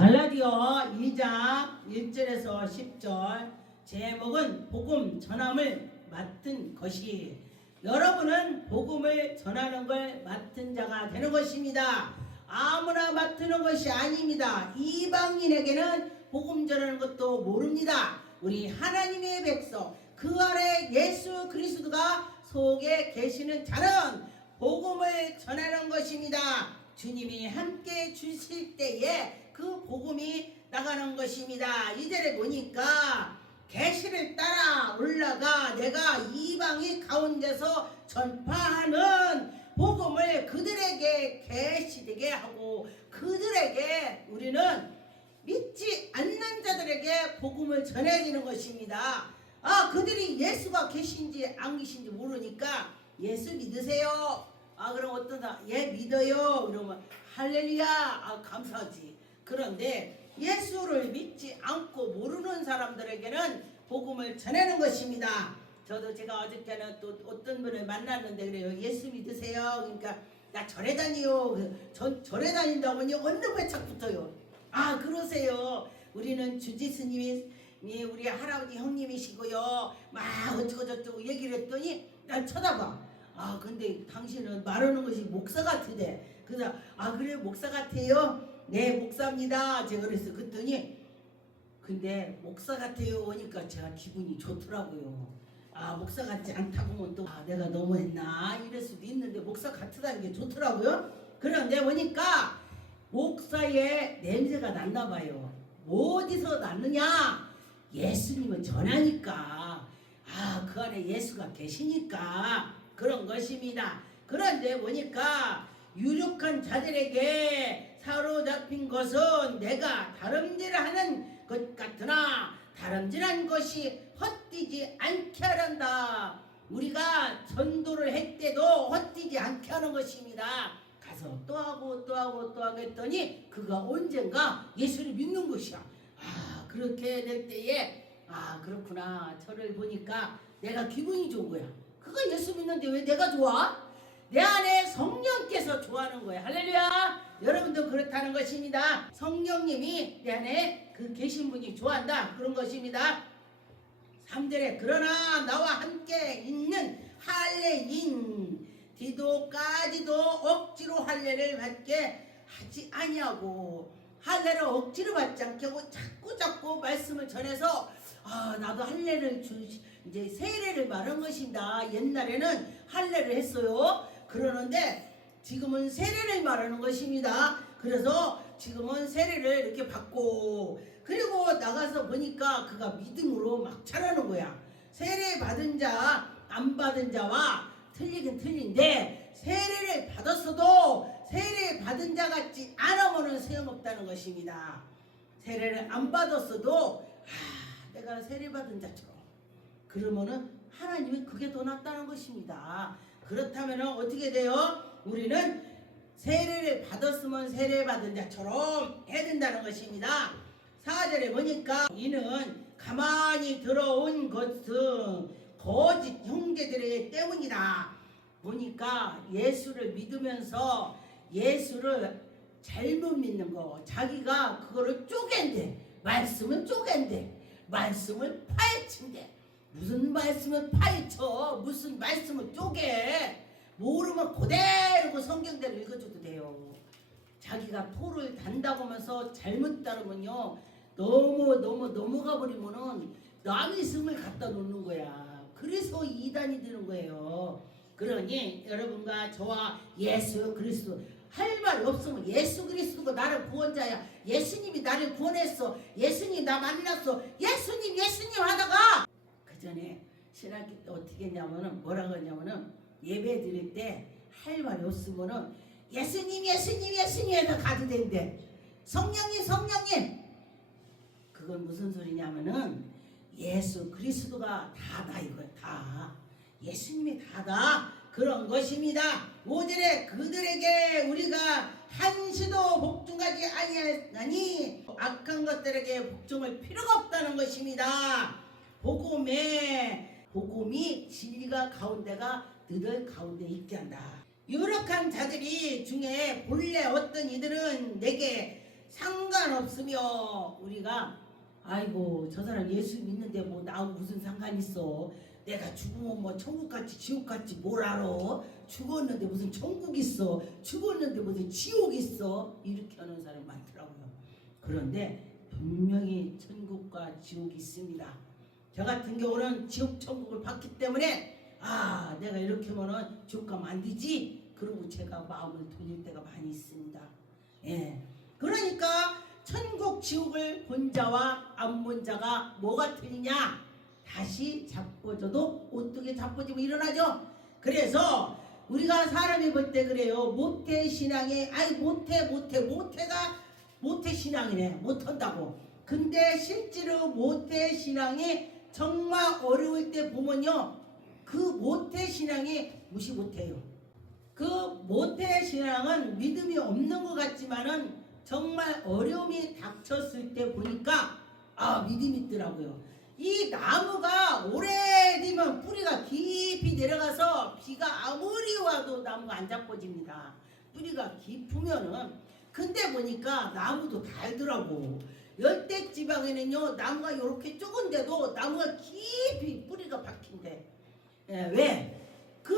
갈라디아 2장 1절에서 10절 제목은 복음 전함을 맡은 것이 여러분은 복음을 전하는 걸 맡은 자가 되는 것입니다. 아무나 맡는 것이 아닙니다. 이방인에게는 복음 전하는 것도 모릅니다. 우리 하나님의 백성 그 아래 예수 그리스도가 속에 계시는 자는 복음을 전하는 것입니다. 주님이 함께 주실 때에 그 복음이 나가는 것입니다. 이절에 보니까 계시를 따라 올라가 내가 이방인 가운데서 전파하는 복음을 그들에게 계시되게 하고 그들에게 우리는 믿지 않는 자들에게 복음을 전해지는 것입니다. 그들이 예수가 계신지 안 계신지 모르니까 예수 믿으세요. 그럼 어떤 사람 믿어요. 그러면 할렐루야 감사하지. 그런데 예수를 믿지 않고 모르는 사람들에게는 복음을 전하는 것입니다. 제가 어저께는 또 어떤 분을 만났는데 그래요. 예수 믿으세요. 그러니까 나 절에 다니요. 절에 다닌다고 하니 어느 배착부터요. 그러세요. 우리는 주지스님이 우리 할아버지 형님이시고요. 막 어쩌고저쩌고 얘기를 했더니 난 쳐다봐. 근데 당신은 말하는 것이 목사 같으대. 그래서 그래 목사 같아요? 네 목사입니다. 제가 그랬어요. 그랬더니 근데 목사 같아요 하니까 제가 기분이 좋더라고요. 목사 같지 않다고 하면 또 내가 너무했나 이럴 수도 있는데 목사 같다는 게 좋더라고요. 그런데 보니까 목사의 냄새가 났나 봐요. 어디서 났느냐? 예수님은 전하니까 그 안에 예수가 계시니까 그런 것입니다. 그런데 보니까 유력한 자들에게 사로잡힌 것은 내가 다름질을 하는 것 같으나 다름질한 것이 헛되지 않게 하란다. 우리가 전도를 할 때도 헛되지 않게 하는 것입니다. 가서 또 하고 또 하고 또 하고 했더니 그가 언젠가 예수를 믿는 것이야. 그렇게 될 때에 그렇구나. 저를 보니까 내가 기분이 좋은 거야. 그가 예수 믿는데 왜 내가 좋아? 내 안에 성령께서 좋아하는 거야. 할렐루야. 여러분도 그렇다는 것입니다. 성령님이 내 안에 계신 분이 좋아한다. 그런 것입니다. 3절에 그러나 나와 함께 있는 할례인 디도까지도 억지로 할례를 받게 하지 아니하고 할례를 억지로 받지 않게 하고 자꾸 말씀을 전해서 나도 할례를 이제 세례를 말한 것입니다. 옛날에는 할례를 했어요. 그러는데 지금은 세례를 말하는 것입니다. 그래서 지금은 세례를 이렇게 받고 그리고 나가서 보니까 그가 믿음으로 막 잘하는 거야. 세례 받은 자, 안 받은 자와 틀리긴 틀린데 세례를 받았어도 세례 받은 자 같지 않으면 소용없다는 것입니다. 세례를 안 받았어도 내가 세례 받은 자처럼 그러면은 하나님이 그게 더 낫다는 것입니다. 그렇다면 어떻게 돼요? 우리는 세례를 받았으면 세례 받은 자처럼 해야 된다는 것입니다. 4절에 보니까 이는 가만히 들어온 것은 거짓 형제들의 때문이다. 보니까 예수를 믿으면서 예수를 잘못 믿는 거 자기가 그거를 쪼갠대. 말씀은 쪼갠대. 말씀을 파헤친대. 무슨 말씀을 파헤쳐? 무슨 말씀을 쪼개? 모르면 그대로 성경대로 읽어줘도 돼요. 자기가 토를 단다고 하면서 잘못 따르면요 너무 넘어가 버리면은 남의 성을 갖다 놓는 거야. 그래서 이단이 되는 거예요. 그러니 여러분과 저와 예수 그리스도 할 말 없으면 예수 그리스도가 나를 구원자야. 예수님이 나를 구원했어. 예수님 나 만났어. 예수님 하다가 그 전에 신학기 때 어떻게 했냐면은 뭐라고 했냐면은 예배 드릴 때 할 말이 없으면은 예수님 해서 가도 된대. 성령님 그건 무슨 소리냐면은 예수 그리스도가 다다 이거야. 다 예수님이 다다 그런 것입니다. 5절에 그들에게 우리가 한시도 복종하지 아니하니 악한 것들에게 복종할 필요가 없다는 것입니다. 복음이 진리가 가운데가 너들 가운데 있게 한다. 유력한 자들이 중에 본래 어떤 이들은 내게 상관없으며 우리가 아이고 저 사람 예수 믿는데 뭐 나하고 무슨 상관 있어. 내가 죽으면 뭐 천국같이 지옥같이 뭘 알아. 죽었는데 무슨 천국 있어. 죽었는데 무슨 지옥 있어. 이렇게 하는 사람이 많더라고요. 그런데 분명히 천국과 지옥이 있습니다. 저 같은 경우는 지옥 천국을 봤기 때문에 아 내가 이렇게 하면은 지옥 가면 안 되지. 그러고 제가 마음을 돌릴 때가 많이 있습니다. 예. 그러니까 천국 지옥을 본 자와 안 본 자가 뭐가 틀리냐? 다시 자빠져도 어떻게 자빠지면 일어나죠. 그래서 우리가 사람이 볼 때 그래요. 모태신앙에 아이 모태가 모태신앙이네. 못한다고. 근데 실제로 모태신앙이 정말 어려울 때 보면요. 그 모태신앙이 무시 못해요. 그 모태신앙은 믿음이 없는 것 같지만은 정말 어려움이 닥쳤을 때 보니까 아 믿음이 있더라고요. 이 나무가 오래되면 뿌리가 깊이 내려가서 비가 아무리 와도 나무가 안 자빠집니다. 뿌리가 깊으면은 근데 보니까 나무도 달더라고. 열대지방에는요 나무가 이렇게 좁은데도 나무가 깊이 뿌리가 박힌대. 예, 왜? 그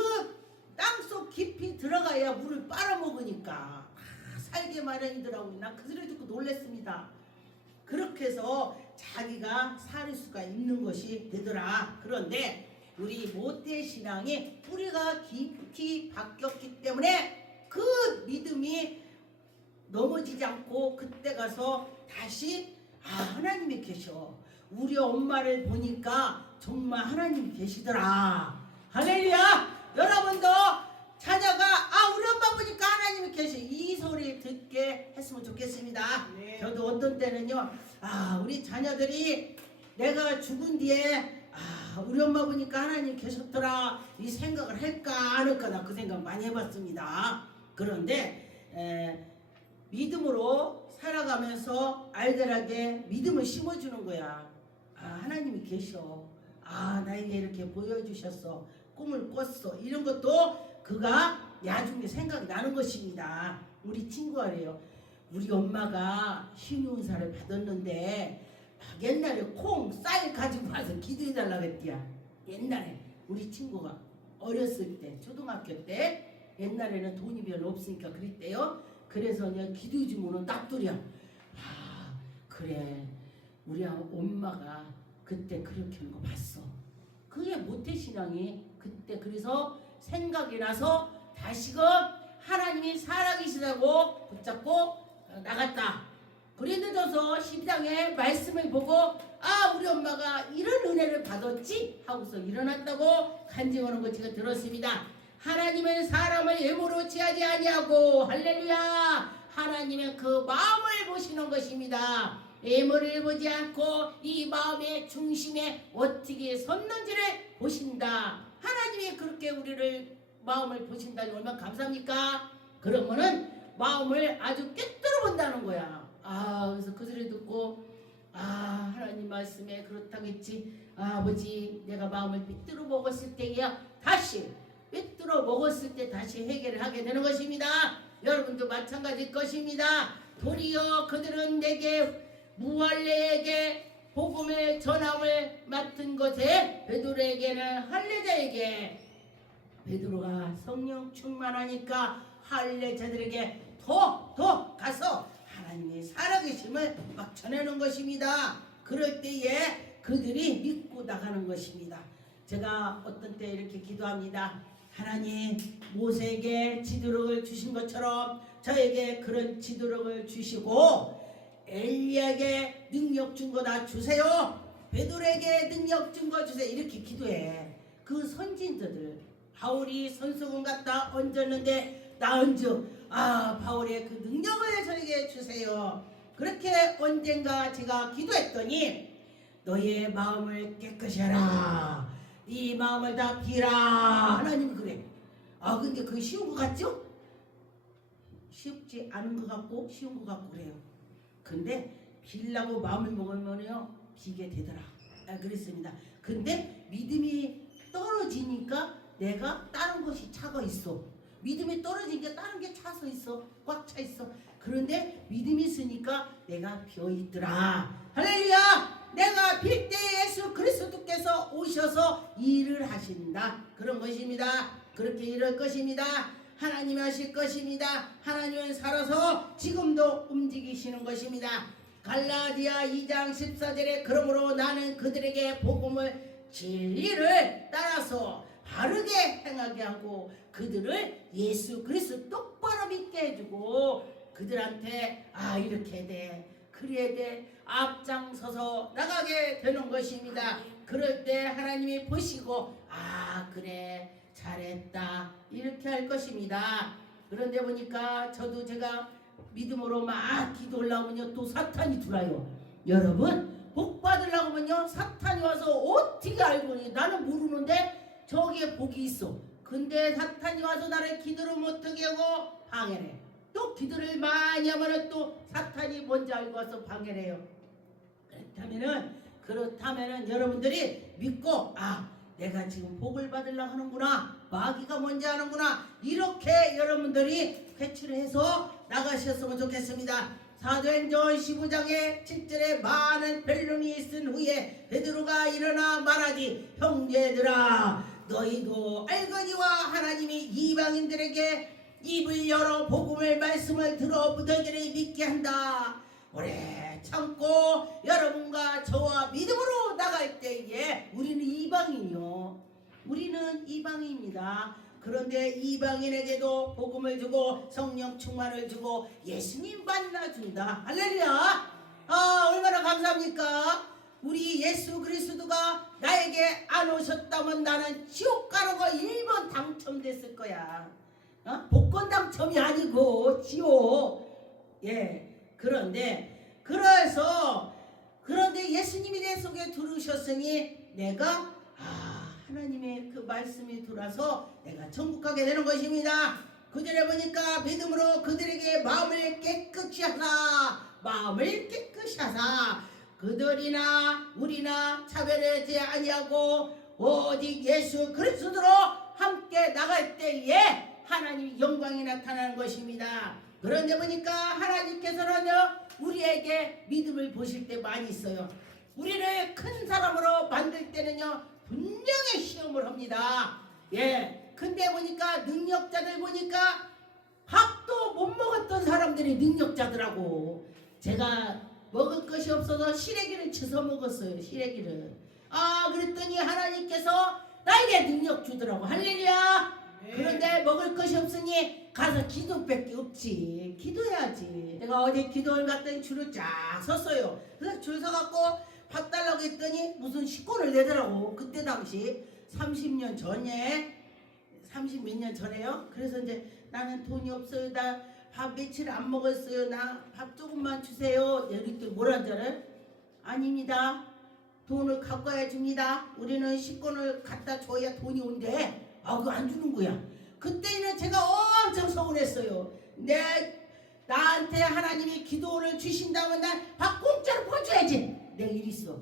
땅속 깊이 들어가야 물을 빨아먹으니까 살게 마련이더라고요. 난 그 소리 듣고 놀랬습니다. 그렇게 해서 자기가 살 수가 있는 것이 되더라. 그런데 우리 모태신앙이 뿌리가 깊이 박혔기 때문에 그 믿음이 넘어지지 않고 그때 가서 다시 아 하나님이 계셔. 우리 엄마를 보니까 정말 하나님이 계시더라. 할렐루야. 여러분도 자녀가 아 우리 엄마 보니까 하나님이 계셔. 이 소리 듣게 했으면 좋겠습니다. 네. 저도 어떤 때는요. 아 우리 자녀들이 내가 죽은 뒤에 아 우리 엄마 보니까 하나님 계셨더라 이 생각을 할까 안 할까 나 그 생각 많이 해봤습니다. 그런데 믿음으로 살아가면서 알들하게 믿음을 심어주는 거야. 아 하나님이 계셔. 아 나에게 이렇게 보여주셨어. 꿈을 꿨어. 이런 것도 그가 나중에 생각이 나는 것입니다. 우리 친구가 그래요. 우리 엄마가 신유은사를 받았는데 막 옛날에 콩, 쌀 가지고 와서 기도해달라고 했대야. 옛날에 우리 친구가 어렸을 때 초등학교 때 옛날에는 돈이 별로 없으니까 그랬대요. 그래서 그냥 기도해 주면은 납돌이야. 아 그래 우리 엄마가 그때 그렇게 하는 거 봤어. 그게 모태신앙이 그때 그래서 생각이 나서 다시금 하나님이 살아계시다고 붙잡고 나갔다. 그래 늦어서 12장의 말씀을 보고 아 우리 엄마가 이런 은혜를 받았지 하고서 일어났다고 간증하는 거 제가 들었습니다. 하나님은 사람을 예물로 취하지 아니하고 할렐루야 하나님은 그 마음을 보시는 것입니다. 예물을 보지 않고 이 마음의 중심에 어떻게 섰는지를 보신다. 하나님이 그렇게 우리를 마음을 보신다니 얼마나 감사합니까? 그러면은 마음을 아주 꿰뚫어 본다는 거야. 아 그래서 그 소리 듣고 아 하나님 말씀에 그렇다겠지. 아, 아버지 내가 마음을 꿰뚫어 먹었을 때야 다시 꿰뚫어 먹었을 때 다시 해결을 하게 되는 것입니다. 여러분도 마찬가지일 것입니다. 도리어 그들은 내게 무할례에게 복음의 전함을 맡은 것에 베드로에게는 할례자에게 베드로가 성령 충만하니까 할례자들에게 더 가서 하나님의 살아계심을 막 전하는 것입니다. 그럴 때에 그들이 믿고 나가는 것입니다. 제가 어떤 때 이렇게 기도합니다. 하나님 모세에게 지도록을 주신 것처럼 저에게 그런 지도록을 주시고 엘리야에게 능력 준 거 다 주세요. 베드로에게 능력 준 거 주세요. 이렇게 기도해. 그 선진들들 바울이 선수군 갔다 얹었는데 나은즉 아 바울의 그 능력을 저에게 주세요. 그렇게 언젠가 제가 기도했더니 너의 마음을 깨끗이 하라. 네 마음을 다 비라. 하나님이 그래. 아 근데 그게 쉬운 것 같죠? 쉽지 않은 것 같고 쉬운 것 같고 그래요. 근데 빌라고 마음을 먹으면요 비게 되더라. 아, 그랬습니다. 근데 믿음이 떨어지니까 내가 다른 것이 차고 있어. 믿음이 떨어지니까 다른 게 차서 있어. 꽉 차 있어. 그런데 믿음이 있으니까 내가 비어있더라. 할렐루야. 내가 빌 때 예수 그리스도께서 오셔서 일을 하신다. 그런 것입니다. 그렇게 이럴 것입니다. 하나님이 하실 것입니다. 하나님은 살아서 지금도 움직이시는 것입니다. 갈라디아 2장 14절에 그러므로 나는 그들에게 복음을 진리를 따라서 바르게 행하게 하고 그들을 예수 그리스도 똑바로 믿게 해주고 그들한테 이렇게 돼 그래야 돼 앞장서서 나가게 되는 것입니다. 그럴 때 하나님이 보시고 그래 잘했다 이렇게 할 것입니다. 그런데 보니까 제가 믿음으로 막 기도 올라오면요 또 사탄이 들어와요. 여러분 복 받으려고 하면요 사탄이 와서 어떻게 알고 나는 모르는데 저기에 복이 있어. 근데 사탄이 와서 나를 기도를 못하게 하고 방해해. 또 기도를 많이 하면 또 사탄이 먼저 알고 와서 방해를 해요. 그렇다면은 여러분들이 믿고 내가 지금 복을 받으려고 하는구나. 마귀가 먼저 하는구나. 이렇게 여러분들이 회치를 해서 나가셨으면 좋겠습니다. 사도행전 15장의 7절에 많은 변론이 있은 후에 베드로가 일어나 말하기 형제들아 너희도 알거니와 하나님이 이방인들에게 입을 열어 복음의 말씀을 들어 너희들이 믿게 한다. 오래 참고 여러분과 저와 믿음으로 나갈 때에 우리는 이방인이요. 우리는 이방인입니다. 그런데 이방인에게도 복음을 주고 성령 충만을 주고 예수님 만나준다. 할렐루야. 얼마나 감사합니까? 우리 예수 그리스도가 나에게 안 오셨다면 나는 지옥 가는 거 1번 당첨됐을 거야. 복권 당첨이 아니고 지옥. 그런데 예수님이 내 속에 들으셨으니 내가 하나님의 그 말씀이 들어서 내가 천국 가게 되는 것입니다. 구절에 보니까 믿음으로 그들에게 마음을 깨끗이 하사 그들이나 우리나 차별하지 아니하고 오직 예수 그리스도로 함께 나갈 때에 하나님 영광이 나타나는 것입니다. 그런데 보니까 하나님께서는요 우리에게 믿음을 보실 때 많이 있어요. 우리를 큰 사람으로 만들 때는요 분명히 시험을 합니다. 근데 보니까 능력자들 보니까 밥도 못 먹었던 사람들이 능력자더라고. 제가 먹을 것이 없어서 시래기를 쳐서 먹었어요. 시래기를. 그랬더니 하나님께서 나에게 능력 주더라고. 할렐루야. 그런데 먹을 것이 없으니 가서 기도밖에 없지. 기도해야지. 내가 어제 기도를 갔더니 줄을 쫙 섰어요. 그래서 줄 서갖고 밥 달라고 했더니 무슨 식권을 내더라고. 그때 당시 30년 전에 30몇 년 전에요. 그래서 이제 나는 돈이 없어요. 나 밥 며칠 안 먹었어요. 나 밥 조금만 주세요. 이랬더니 뭐라는 줄 알아요? 아닙니다. 돈을 갖고 와야 줍니다. 우리는 식권을 갖다 줘야 돈이 온대. 그거 안 주는 거야. 그때는 제가 엄청 서운했어요. 나한테 하나님이 기도를 주신다면 난 밥 공짜로 퍼줘야지. 내가 일 있어.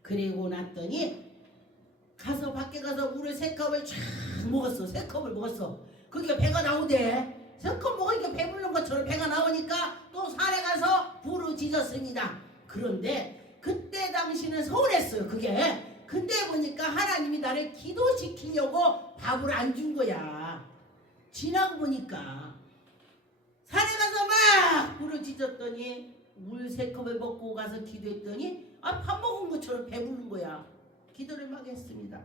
그리고 났더니 가서 밖에 가서 물을 3컵을 쫙 먹었어. 3컵을 먹었어. 그게 배가 나오대. 3컵 먹으니까 배부른 것처럼 배가 나오니까 또 산에 가서 부르짖었습니다. 그런데 그때 당시는 서운했어요. 그게. 근데 보니까 하나님이 나를 기도시키려고 밥을 안 준 거야. 지나고 보니까 산에 가서 막 부르짖었더니 물 3컵을 먹고 가서 기도했더니 밥 먹은 것처럼 배부른 거야. 기도를 막 했습니다.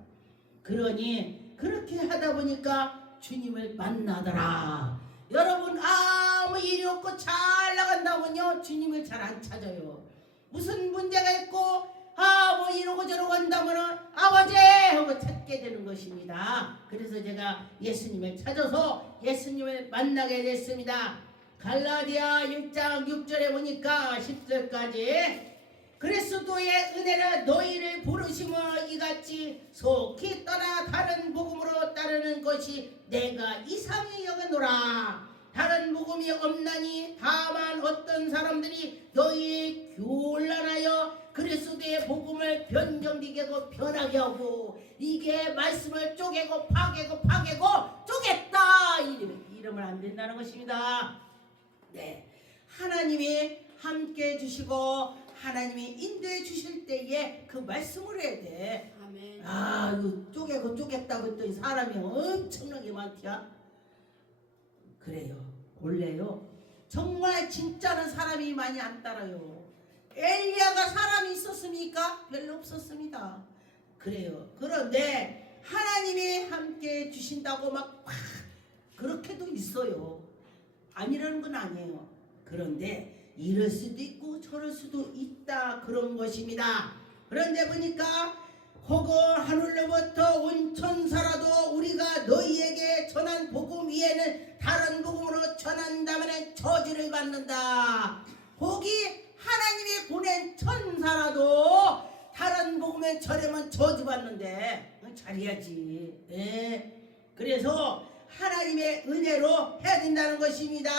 그러니 그렇게 하다 보니까 주님을 만나더라. 여러분 아무 일이 없고 잘 나간다면요 주님을 잘 안 찾아요. 무슨 문제가 있고 뭐 이러고 저러고 한다면은 아버지 하고 찾게 되는 것입니다. 그래서 제가 예수님을 찾아서 예수님을 만나게 됐습니다. 갈라디아 1장 6절에 보니까 10절까지 그리스도의 은혜는 너희를 부르심을 이같이 속히 떠나 다른 복음으로 따르는 것이 내가 이상히 여겨노라. 다른 복음이 없나니 다만 어떤 사람들이 너희 교란하여 그리스도의 복음을 변경되게 하고 변하게 하고 이게 말씀을 쪼개고 파괴고 쪼갰다. 이러면 안 된다는 것입니다. 네, 하나님이 함께 해주시고 하나님이 인도해 주실 때에 그 말씀을 해야 돼. 아멘. 아, 이거 쪼개고 쪼갰다고 했더니 사람이 엄청나게 많디야. 그래요. 원래요. 정말 진짜는 사람이 많이 안 따라요. 엘리야가 사람이 있었습니까? 별로 없었습니다. 그래요. 그런데 하나님이 함께 주신다고 막 그렇게도 있어요. 아니라는 건 아니에요. 그런데 이럴 수도 있고 저럴 수도 있다, 그런 것입니다. 그런데 보니까 혹은 하늘로부터 온 천사라도 우리가 너희에게 전한 복음 위에는 다른 복음으로 전한다면 저주를 받는다. 혹이 하나님이 보낸 천사라도 다른 복음에 전하면 저주받는데 잘해야지. 네. 그래서 하나님의 은혜로 해야 된다는 것입니다.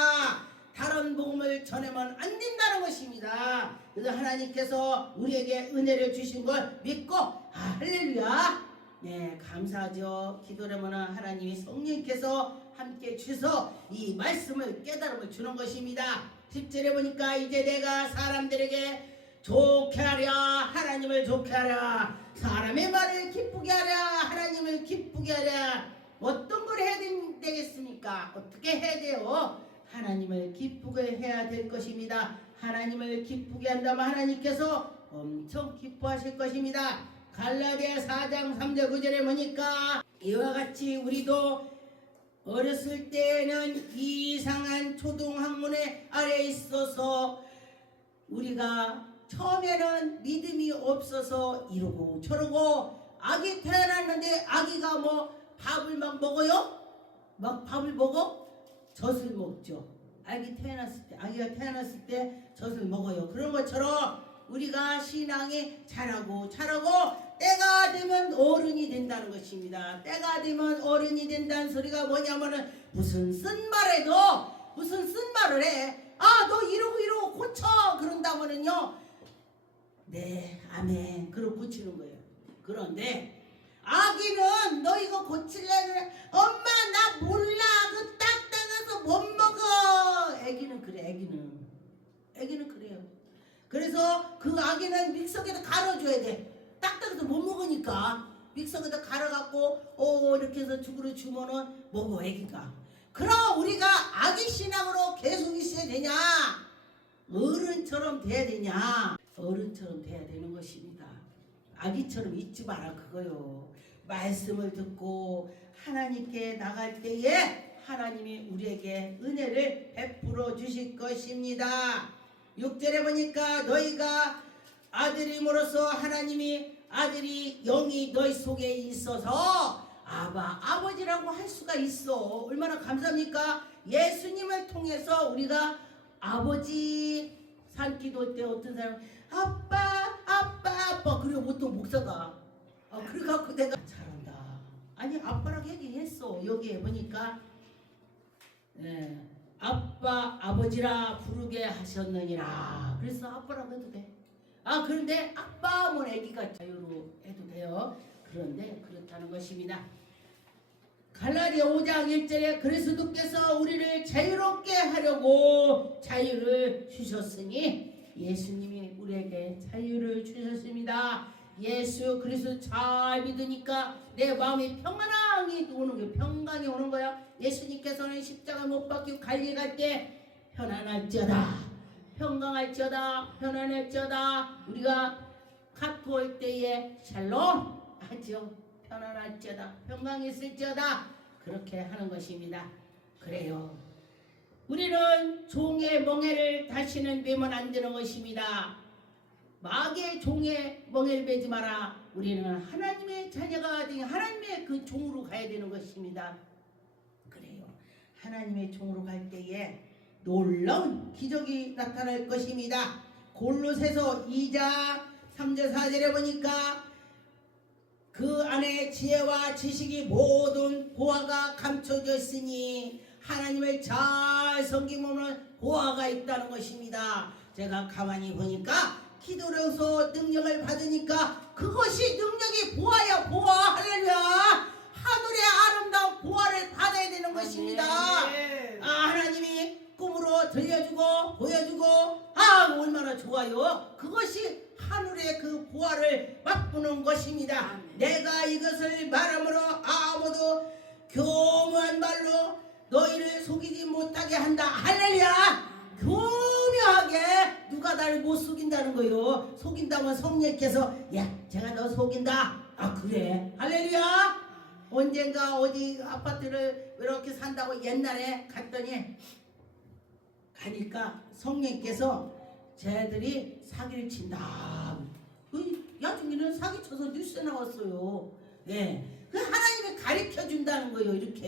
다른 복음을 전하면 안 된다는 것입니다. 그래서 하나님께서 우리에게 은혜를 주신 걸 믿고 할렐루야. 네, 감사하죠. 기도를 하면 하나님이 성령께서 함께 주셔서 이 말씀을 깨달음을 주는 것입니다. 10절에 보니까 이제 내가 사람들에게 좋게 하랴, 하나님을 좋게 하랴, 사람의 말을 기쁘게 하랴, 하나님을 기쁘게 하랴. 어떤 걸 해야 되겠습니까? 어떻게 해야 돼요? 하나님을 기쁘게 해야 될 것입니다. 하나님을 기쁘게 한다면 하나님께서 엄청 기뻐하실 것입니다. 갈라디아 4장 3절 9절에 보니까 이와 같이 우리도 어렸을 때는 이상한 초등학문에 아래 있어서 우리가 처음에는 믿음이 없어서 이러고 저러고, 아기 태어났는데 아기가 뭐 밥을 막 먹어요? 막 밥을 먹어? 젖을 먹죠. 아기가 태어났을 때 젖을 먹어요. 그런 것처럼 우리가 신앙이 자라고 때가 되면 어른이 된다는 것입니다. 때가 되면 어른이 된다는 소리가 뭐냐면은 무슨 쓴 말을 해. 아, 너 이러고 고쳐 그런다면은요. 네, 아멘. 그럼 고치는 거예요. 그런데 아기는 너 이거 고칠래는 엄마 나 몰라. 그 딱딱해서 못 먹어. 애기는 그래. 애기는 그래요. 그래서 그 아기는 믹서기에다 갈아줘야 돼. 딱딱해서 못 먹으니까 믹서기에다 갈아갖고 이렇게 해서 죽으로 주면은 먹어 애기가. 그럼 우리가 아기 신앙으로 계속 있어야 되냐? 어른처럼 돼야 되냐? 어른처럼 돼야 되는 것입니다. 아기처럼 있지 마라 그거요. 말씀을 듣고 하나님께 나갈 때에 하나님이 우리에게 은혜를 베풀어 주실 것입니다. 6절에 보니까 너희가 아들임으로써 하나님이 아들이 영이 너희 속에 있어서 아버지라고 할 수가 있어. 얼마나 감사합니까? 예수님을 통해서 우리가 아버지, 산기도 때 어떤 사람 아빠 그리고 보통 목사가 그래갖고 내가 잘한다. 아니 아빠라고 얘기했어. 여기에 보니까 아빠 아버지라 부르게 하셨느니라. 그래서 아빠라고 해도 돼. 그런데 아빠 하면 애기가 자유로 해도 돼요. 그런데 그렇다는 것입니다. 갈라디아 5장 1절에 그리스도께서 우리를 자유롭게 하려고 자유를 주셨으니, 예수님이 우리에게 자유를 주셨습니다. 예수 그리스도 잘 믿으니까 내 마음이 평안이 오는 거야. 예수님께서는 십자가 못 박히고 갈리 갈 때 편안할지어다, 평강할지어다, 편안할지어다. 우리가 카토할 때에 샬롬 하죠. 편안할지어다, 평강했을지어다. 그렇게 하는 것입니다. 그래요. 우리는 종의 멍에를 다시는 매면 안 되는 것입니다. 마귀의 종의 멍에를 매지 마라. 우리는 하나님의 자녀가 되니 하나님의 그 종으로 가야 되는 것입니다. 그래요. 하나님의 종으로 갈 때에 놀라운 기적이 나타날 것입니다. 골로새서 2장 3절 4절에 보니까 그 안에 지혜와 지식이 모든 보화가 감춰져 있으니 하나님을 잘 섬기면 보화가 있다는 것입니다. 제가 가만히 보니까 기도를 해서 능력을 받으니까 그것이 능력이 보화야. 보화. 할렐루야. 하늘의 아름다운 보화를 받아야 되는 것입니다. 하나님이 꿈으로 들려주고 보여주고 아 얼마나 좋아요. 그것이 하늘의 그 보화를 맛보는 것입니다. 아멘. 내가 이것을 말함으로 아무도 교묘한 말로 너희를 속이지 못하게 한다. 할렐루야. 교묘하게 누가 나를 못 속인다는 거요. 속인다면 성령께서 야 제가 너 속인다. 아 그래 할렐루야. 언젠가 어디 아파트를 이렇게 산다고 옛날에 갔더니 가니까 성령께서 쟤들이 사기를 친다. 야중에는 사기쳐서 뉴스에 나왔어요. 예, 그 하나님이 가르쳐 준다는 거예요. 이렇게.